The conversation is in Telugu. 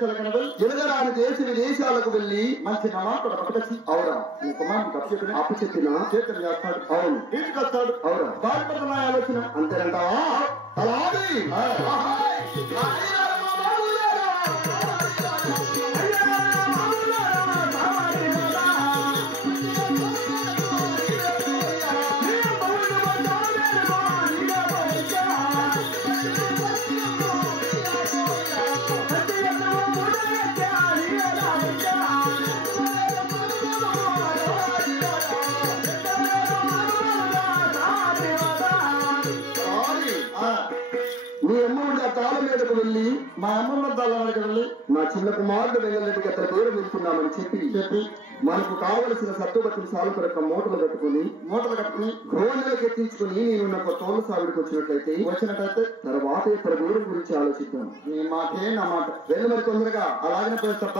దేశాలకు వెళ్ళి ఎనగరాని దేశ విదేశాలకు వెళ్ళి మంచి నమాకుడు పట్టుకొచ్చి అవురా నీ కుమారుడు అప్పు చెప్పిన చేతులు చేస్తాడు అవును ఇంటికి వస్తాడు అవురా బాధపడుతున్న ఆలోచన అంతేనంటావా అలాగే మీ అమ్మ తాళ మీదకు వెళ్ళి మా అమ్మమ్మ తల్లవాడికి వెళ్ళి నా చిన్న కుమారుడు వెంగళరెడ్డికి అతని పేరు వెళ్తున్నామని చెప్పి మనకు కావలసిన సత్తుబత్తులు సాలు కొరక మూటలు కట్టుకుని గోనెలకు ఎత్తించుకుని నేను ఒక తోళ్ళ సాగుడికి వచ్చినట్లయితే తర్వాత ఇతర దూరం గురించి ఆలోచిద్దాం. నీ మాటే నా మాట వెళ్ళి మరి తొందరగా అలాగనే పోయి తప్ప